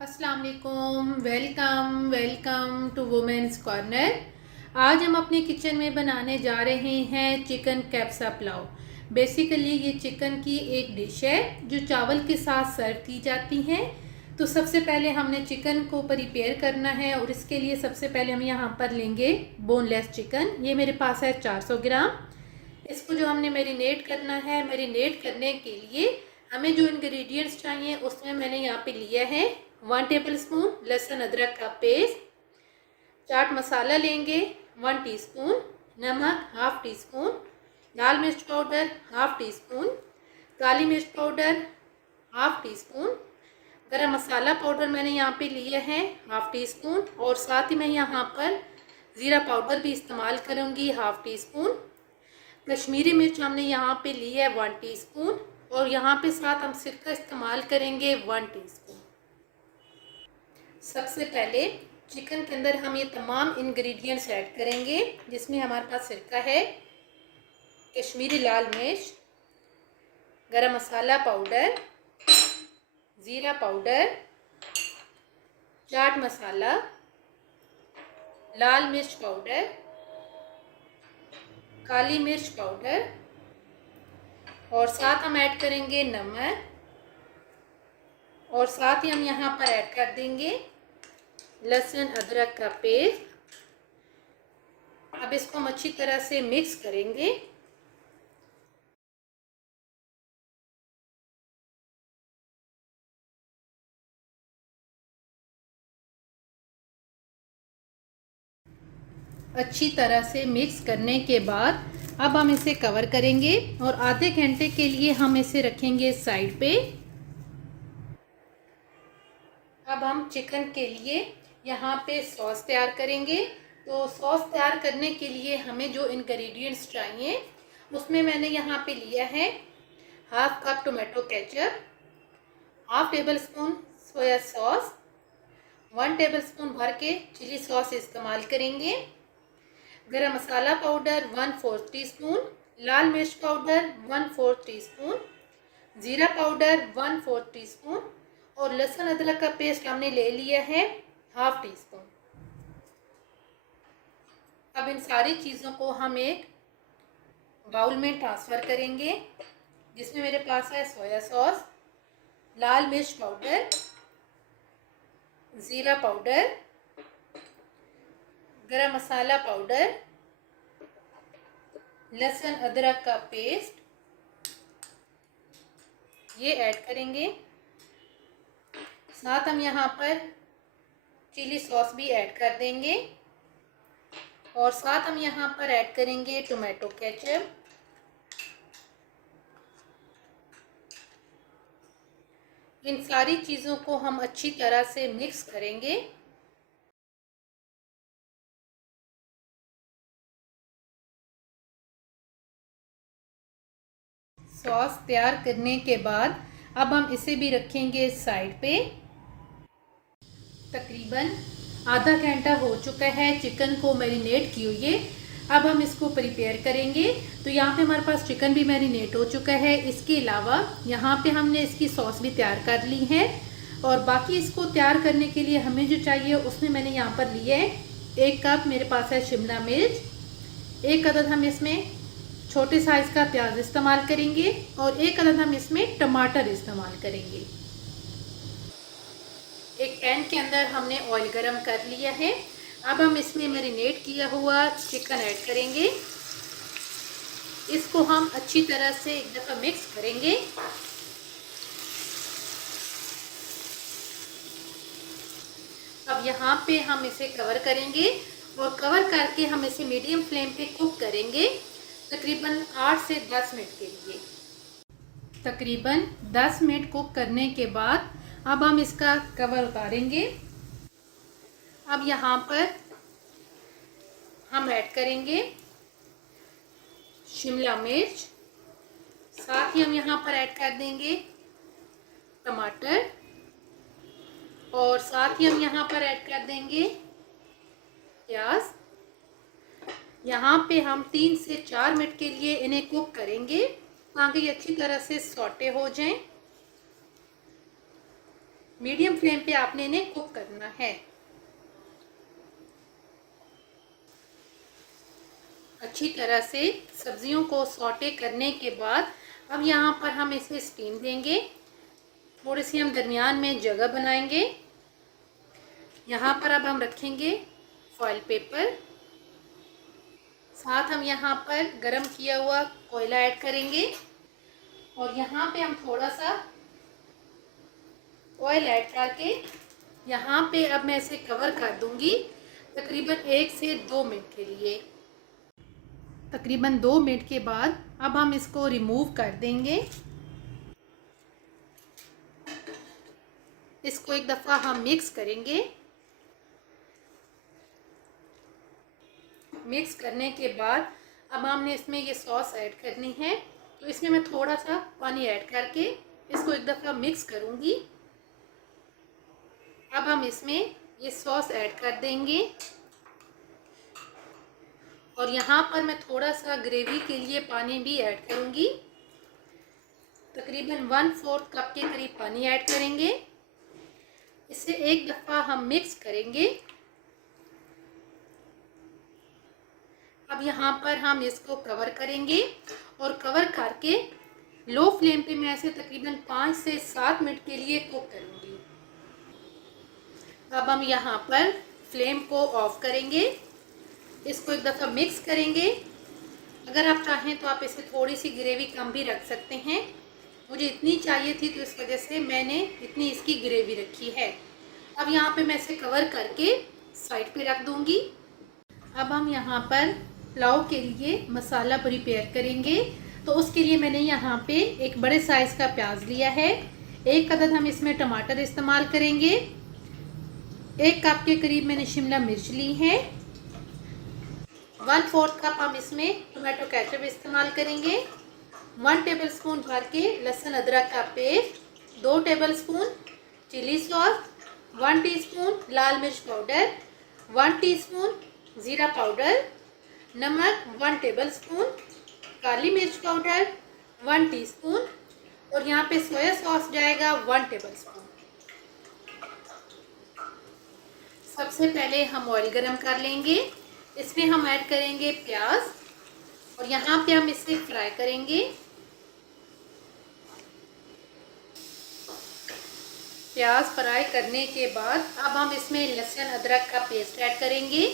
अस्सलाम वालेकुम। Welcome welcome to women's corner. आज हम अपने किचन में बनाने जा रहे हैं चिकन कैप्सा पुलाव। बेसिकली ये चिकन की एक डिश है जो चावल के साथ सर्व की जाती है। तो सबसे पहले हमने चिकन को प्रिपेयर करना है और इसके लिए सबसे पहले हम यहाँ पर लेंगे बोनलेस चिकन। ये मेरे पास है 400 ग्राम। इसको जो हमने मैरिनेट करना है, मैरिनेट करने के लिए हमें जो इंग्रेडिएंट्स चाहिए उसमें मैंने यहाँ पे लिया है 1 टेबल स्पून लहसुन अदरक का पेस्ट, चाट मसाला लेंगे 1 टीस्पून, नमक हाफ टी स्पून, लाल मिर्च पाउडर हाफ टी स्पून, काली मिर्च पाउडर हाफ टी स्पून, गरम मसाला पाउडर मैंने यहाँ पे लिया है हाफ टी स्पून, और साथ ही मैं यहाँ पर ज़ीरा पाउडर भी इस्तेमाल करूँगी हाफ टी स्पून। कश्मीरी मिर्च हमने यहाँ पे ली है 1 टीस्पून, और यहाँ पे साथ हम सिरका इस्तेमाल करेंगे 1 टीस्पून। सबसे पहले चिकन के अंदर हम ये तमाम इंग्रेडिएंट्स ऐड करेंगे, जिसमें हमारे पास सिरका है, कश्मीरी लाल मिर्च, गरम मसाला पाउडर, ज़ीरा पाउडर, चाट मसाला, लाल मिर्च पाउडर, काली मिर्च पाउडर, और साथ हम ऐड करेंगे नमक, और साथ ही हम यहाँ पर ऐड कर देंगे लहसुन अदरक का पेस्ट। अब इसको हम अच्छी तरह से मिक्स करेंगे। अच्छी तरह से मिक्स करने के बाद अब हम इसे कवर करेंगे और आधे घंटे के लिए हम इसे रखेंगे साइड पे। अब हम चिकन के लिए यहाँ पे सॉस तैयार करेंगे। तो सॉस तैयार करने के लिए हमें जो इंग्रेडिएंट्स चाहिए उसमें मैंने यहाँ पे लिया है half cup tomato ketchup, half table spoon soya sauce, 1 table spoon भर के चिली सॉस इस्तेमाल करेंगे, गरम मसाला पाउडर 1/4 टीस्पून, लाल मिर्च पाउडर 1/4 टीस्पून, ज़ीरा पाउडर 1/4 टीस्पून, और लहसुन अदरक का पेस्ट हमने ले लिया है हाफ टी स्पून। अब इन सारी चीज़ों को हम एक बाउल में ट्रांसफ़र करेंगे, जिसमें मेरे पास है सोया सॉस, लाल मिर्च पाउडर, ज़ीरा पाउडर, गरम मसाला पाउडर, लहसुन अदरक का पेस्ट, ये ऐड करेंगे। साथ हम यहाँ पर चिली सॉस भी ऐड कर देंगे, और साथ हम यहाँ पर ऐड करेंगे टोमेटो केचप। इन सारी चीज़ों को हम अच्छी तरह से मिक्स करेंगे। सॉस तैयार करने के बाद अब हम इसे भी रखेंगे साइड पे। तकरीबन आधा घंटा हो चुका है चिकन को मैरिनेट किए हुए। अब हम इसको प्रिपेयर करेंगे। तो यहाँ पे हमारे पास चिकन भी मैरिनेट हो चुका है। इसके अलावा यहाँ पे हमने इसकी सॉस भी तैयार कर ली है, और बाकी इसको तैयार करने के लिए हमें जो चाहिए उसमें मैंने यहाँ पर लिए है 1 कप मेरे पास है शिमला मिर्च, 1 अदद हम इसमें छोटे साइज़ का प्याज इस्तेमाल करेंगे, और 1 अदद हम इसमें टमाटर इस्तेमाल करेंगे। एक पैन के अंदर हमने ऑयल गरम कर लिया है। अब हम इसमें मैरिनेट किया हुआ चिकन ऐड करेंगे। इसको हम अच्छी तरह से एक दफ़ा मिक्स करेंगे। अब यहाँ पे हम इसे कवर करेंगे, और कवर करके हम इसे मीडियम फ्लेम पे कुक करेंगे तकरीबन 8 से 10 मिनट के लिए। तकरीबन 10 मिनट कुक करने के बाद अब हम इसका कवर उतारेंगे। अब यहाँ पर हम ऐड करेंगे शिमला मिर्च, साथ ही हम यहाँ पर ऐड कर देंगे टमाटर, और साथ ही हम यहाँ पर ऐड कर देंगे प्याज। यहाँ पे हम 3 से 4 मिनट के लिए इन्हें कुक करेंगे ताकि ये अच्छी तरह से सॉटे हो जाएं। मीडियम फ्लेम पे आपने इन्हें कुक करना है। अच्छी तरह से सब्जियों को सौटे करने के बाद अब यहाँ पर हम इसे स्टीम देंगे। थोड़ी सी हम दरमियान में जगह बनाएंगे। यहाँ पर अब हम रखेंगे फॉइल पेपर। साथ हम यहाँ पर गरम किया हुआ कोयला ऐड करेंगे और यहाँ पे हम थोड़ा सा ऑयल ऐड करके यहाँ पे अब मैं इसे कवर कर दूंगी तकरीबन 1 से 2 मिनट के लिए। तकरीबन 2 मिनट के बाद अब हम इसको रिमूव कर देंगे। इसको एक दफ़ा हम मिक्स करेंगे। मिक्स करने के बाद अब हमने इसमें ये सॉस ऐड करनी है, तो इसमें मैं थोड़ा सा पानी ऐड करके इसको एक दफ़ा मिक्स करूँगी। अब हम इसमें ये सॉस ऐड कर देंगे और यहाँ पर मैं थोड़ा सा ग्रेवी के लिए पानी भी ऐड करूँगी। तकरीबन 1/4 कप के करीब पानी ऐड करेंगे। इसे एक दफ़ा हम मिक्स करेंगे। अब यहाँ पर हम इसको कवर करेंगे और कवर करके लो फ्लेम पे मैं इसे तकरीबन 5 से 7 मिनट के लिए कुक करूँगी। अब हम यहाँ पर फ्लेम को ऑफ करेंगे। इसको एक दफ़ा मिक्स करेंगे। अगर आप चाहें तो आप इसे थोड़ी सी ग्रेवी कम भी रख सकते हैं। मुझे इतनी चाहिए थी तो इस वजह से मैंने इतनी इसकी ग्रेवी रखी है। अब यहाँ पे मैं इसे कवर करके साइड पे रख दूँगी। अब हम यहाँ पर पुलाव के लिए मसाला प्रिपेयर करेंगे, तो उसके लिए मैंने यहाँ पे एक बड़े साइज़ का प्याज लिया है। 1 अदद हम इसमें टमाटर इस्तेमाल करेंगे। 1 कप के करीब मैंने शिमला मिर्च ली है। 1/4 कप हम इसमें टोमेटो केचप इस्तेमाल करेंगे। 1 टेबलस्पून भर के लहसुन अदरक का paste, 2 tablespoon chilli sauce, 1 teaspoon लाल मिर्च पाउडर, 1 टीस्पून ज़ीरा पाउडर, नमक 1 टेबलस्पून, काली मिर्च पाउडर 1 टीस्पून और यहाँ पे सोया सॉस जाएगा 1 टेबलस्पून। सबसे पहले हम ऑयल गरम कर लेंगे। इसमें हम ऐड करेंगे प्याज और यहाँ पे हम इसे फ्राई करेंगे। प्याज फ्राई करने के बाद अब हम इसमें लहसुन अदरक का पेस्ट ऐड करेंगे।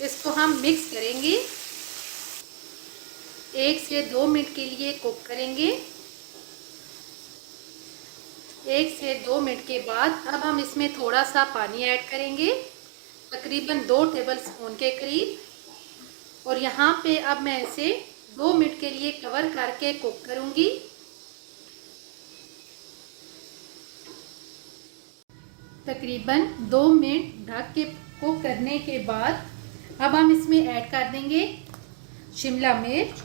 इसको हम मिक्स करेंगे। 1 से 2 मिनट के लिए कुक करेंगे। 1 से 2 मिनट के बाद अब हम इसमें थोड़ा सा पानी ऐड करेंगे, तकरीबन 2 टेबलस्पून के करीब और यहाँ पे अब मैं इसे 2 मिनट के लिए कवर करके कुक करूँगी। तकरीबन 2 मिनट ढक के कुक करने के बाद अब हम इसमें ऐड कर देंगे शिमला मिर्च,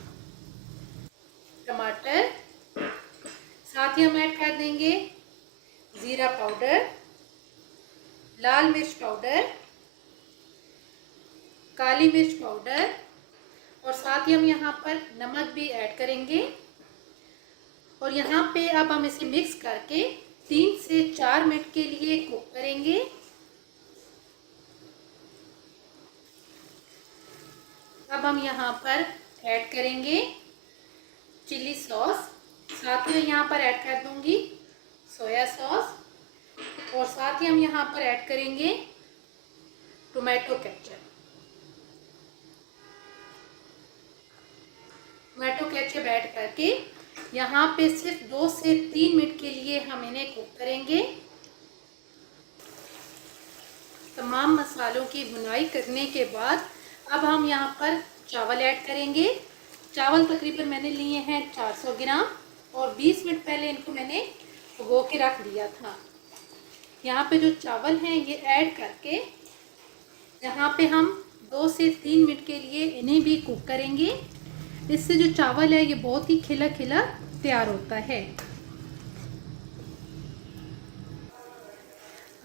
टमाटर, साथ ही हम ऐड कर देंगे ज़ीरा पाउडर, लाल मिर्च पाउडर, काली मिर्च पाउडर और साथ ही हम यहाँ पर नमक भी ऐड करेंगे और यहाँ पे अब हम इसे मिक्स करके 3 से 4 मिनट के लिए कुक करेंगे। अब हम यहाँ पर ऐड करेंगे चिली सॉस, साथ ही यहाँ पर ऐड कर दूंगी सोया सॉस और साथ ही हम यहाँ पर ऐड करेंगे tomato ketchup. Tomato ketchup add करके यहाँ पे सिर्फ 2 से 3 मिनट के लिए हम इन्हें कुक करेंगे। तमाम मसालों की भुनाई करने के बाद अब हम यहाँ पर चावल ऐड करेंगे। चावल तकरीबन मैंने लिए हैं 400 ग्राम और 20 मिनट पहले इनको मैंने भिगो के रख दिया था। यहाँ पे जो चावल हैं ये ऐड करके यहाँ पे हम 2 से 3 मिनट के लिए इन्हें भी कुक करेंगे। इससे जो चावल है ये बहुत ही खिला खिला तैयार होता है।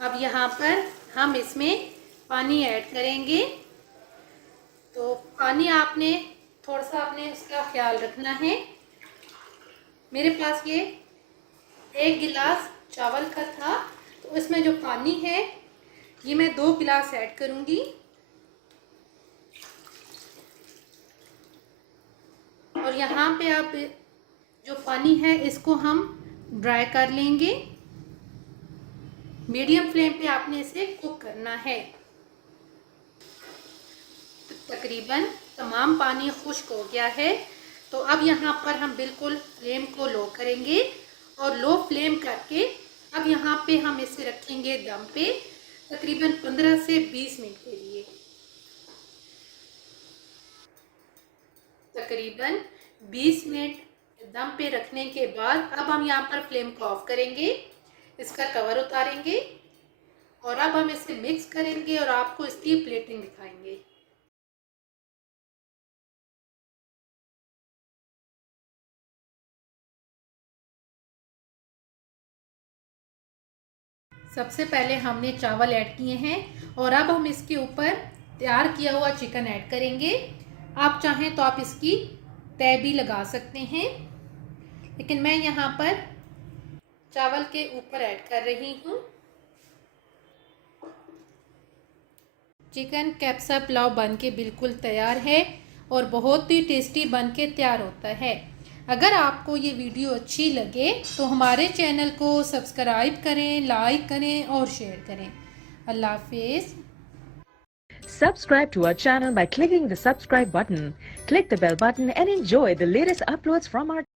अब यहाँ पर हम इसमें पानी ऐड करेंगे, तो पानी आपने थोड़ा सा अपने उसका ख्याल रखना है। मेरे पास ये 1 गिलास चावल का था, तो तो इसमें जो पानी है ये मैं 2 गिलास ऐड करूँगी। और यहाँ पे आप जो पानी है इसको हम ड्राई कर लेंगे। मीडियम फ्लेम पे आपने इसे कुक करना है। तकरीबन तमाम पानी खुश्क हो गया है। तो अब यहाँ पर हम बिल्कुल फ्लेम को लो करेंगे और लो फ्लेम करके अब यहाँ पे हम इसे रखेंगे दम पे तकरीबन 15 से 20 मिनट के लिए। तकरीबन 20 मिनट दम पे रखने के बाद अब हम यहाँ पर फ्लेम को ऑफ करेंगे, इसका कवर उतारेंगे और अब हम इसे मिक्स करेंगे और आपको इसकी प्लेटिंग दिखाएंगे। सबसे पहले हमने चावल ऐड किए हैं और अब हम इसके ऊपर तैयार किया हुआ चिकन ऐड करेंगे। आप चाहें तो आप इसकी तह भी लगा सकते हैं, लेकिन मैं यहाँ पर चावल के ऊपर ऐड कर रही हूँ। चिकन कैप्सा पुलाव बनके बिल्कुल तैयार है और बहुत ही टेस्टी बनके तैयार होता है। अगर आपको ये वीडियो अच्छी लगे तो हमारे चैनल को सब्सक्राइब करें, लाइक करें और शेयर करें। अल्लाह हाफिज़। Subscribe to our channel by clicking the subscribe button. Click the bell button and enjoy the latest uploads from our channel.